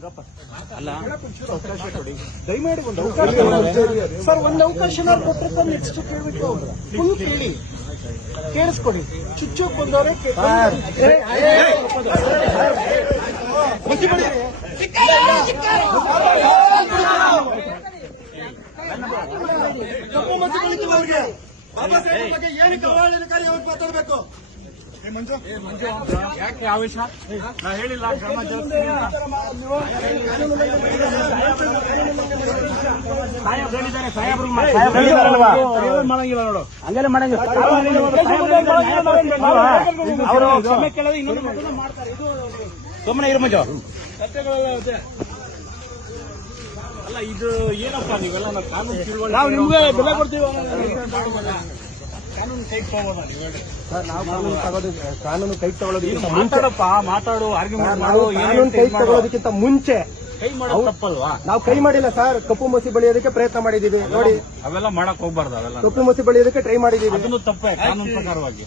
ಮಾಡಿ ದಯಮಾಡಿ ಒಂದು ಅವಕಾಶ ಸರ್ ಒಂದು ಅವಕಾಶ ಕೊಟ್ಟಿರ್ತಾರೆ ನೆಕ್ಸ್ಟ್ ಕೇಳ್ಬಿಟ್ಟು ಫುಲ್ ಕೇಳಿ. ಕೇಳಿಸ್ಕೊಡಿ. ಚುಚ್ಚೋಕ್ ಬಂದವರೇ ಕಪ್ಪು ಮಚ್ಚು ಬೆಳೀತಿಲ್ಲ ಅವ್ರಿಗೆ. ಬಾಬಾ ಸಾಹೇಬ್ ಬಗ್ಗೆ ಏನಕ್ಕೆ ಅವಹೇಳನಕಾರಿ ಅವ್ರಿಗೆ ಮಾತಾಡ್ಬೇಕು? ಯಾಕೆ ಆವೇಶ? ನಾ ಹೇಳಿಲ್ಲ ಕ್ರಮ ಅಂತ. ಸಾಹೇಬ್ರು ಹೇಳಿದ್ದಾರೆ ಸಾಹೇಬ್ರು? ಮಾಡಂಗಿಲ್ಲ ನೋಡು. ಹಂಗೆಲ್ಲ ಮಾಡಂಗಿಲ್ಲ. ಅವರು ಕ್ಷಮೆ ಕೇಳೋದು ಇನ್ನೊಂದು ಮಾಡ್ತಾರೆ. ಇದು ಸುಮ್ಮನೆ ಇರು ಮಂಜು. ಅಲ್ಲ ಇದು ಏನಪ್ಪ ನೀವೆಲ್ಲ? ನಾವು ಕಾನೂನು ನಾವು ನಿಮ್ಗೆ ಬೆಲೆ ಕೊಡ್ತೀವಿ ಕಾನೂನು ಕೈ ತಗೋಬೋದಾ ನೀವು ಹೇಳಿ? ಸರ್ ನಾವು ಕಾನೂನು ತಗೋದು ಕಾನೂನು ಕೈ ತಗೊಳ್ಳೋದಕ್ಕಿಂತ ಮುಂಚೆ ಮಾತಾಡಪ್ಪ ಮಾತಾಡು ಆರ್ಗ್ಯುಮೆಂಟ್ ನಾವು ಮಾಡು ಕಾನೂನು ಕೈ ತಗೊಳ್ಳೋದಕ್ಕಿಂತ ಮುಂಚೆ ಕೈ ಮಾಡೋದು ತಪ್ಪಲ್ವಾ? ನಾವು ಕೈ ಮಾಡಿಲ್ಲ ಸರ್ ಕಪ್ಪು ಮಸಿ ಬೆಳೆಯೋದಕ್ಕೆ ಪ್ರಯತ್ನ ಮಾಡಿದೀವಿ ನೋಡಿ ಅವೆಲ್ಲ ಮಾಡಕ್ ಹೋಗ್ಬಾರ್ದು ಅವೆಲ್ಲ. ಕಪ್ಪು ಮಸಿ ಬೆಳೆಯೋದಕ್ಕೆ ಟ್ರೈ ಮಾಡಿದೀವಿ ಅದನ್ನು ತಪ್ಪೇ ಕಾನೂನು ಪ್ರಕಾರವಾಗಿ.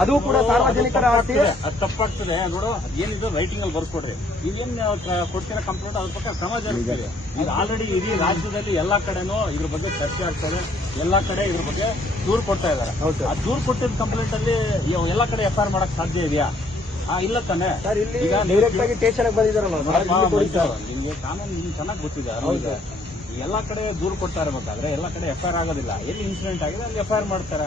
ಅದು ಕೂಡ ಸಾರ್ವಜನಿಕರ ಆಸ್ತಿ ಅದು ತಪ್ಪಾಗ್ತದೆ. ನೋಡು ಏನಿದೆ ರೈಟಿಂಗ್ ಅಲ್ಲಿ ಬರ್ಕೊಡ್ರಿ ಇದೇನ್ ಕೊಡ್ತೀರ ಕಂಪ್ಲೇಂಟ್ ಅದ್ರ ಪಕ್ಕ ಕ್ರಮ ಜರುಗಿದೆ ಈಗ. ಆಲ್ರೆಡಿ ಇಡೀ ರಾಜ್ಯದಲ್ಲಿ ಎಲ್ಲಾ ಕಡೆನೂ ಇದ್ರ ಬಗ್ಗೆ ಚರ್ಚೆ ಆಗ್ತದೆ. ಎಲ್ಲಾ ಕಡೆ ಇದ್ರ ಬಗ್ಗೆ ದೂರು ಕೊಡ್ತಾ ಇದಾರೆ. ಆ ದೂರು ಕೊಟ್ಟಿದ್ದ ಕಂಪ್ಲೇಂಟ್ ಅಲ್ಲಿ ಎಲ್ಲಾ ಕಡೆ ಎಫ್ ಮಾಡಕ್ ಸಾಧ್ಯ ಇದೆಯಾ? ಆ, ಇಲ್ಲ ತಾನೆ ಸರ್ ಇಲ್ಲಿ ಈಗ ಡೈರೆಕ್ಟ್ ಆಗಿ ಸ್ಟೇಷನ್ ಇಲ್ಲಿ ನಿಮ್ಗೆ ಕಾನೂನು ನಿಮ್ಗೆ ಚೆನ್ನಾಗಿ ಗೊತ್ತಿದೆ. ಹೌದು. ಎಲ್ಲಾ ಕಡೆ ದೂರು ಕೊಡ್ತಾ ಇರ್ಬೇಕಾದ್ರೆ ಎಲ್ಲಾ ಕಡೆ ಎಫ್ ಆಗೋದಿಲ್ಲ. ಎಲ್ಲಿ ಇನ್ಸಿಡೆಂಟ್ ಆಗಿದೆ ಅಲ್ಲಿ ಎಫ್ ಮಾಡ್ತಾರೆ.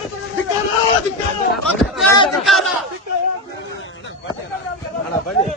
Caralho, vai é ler.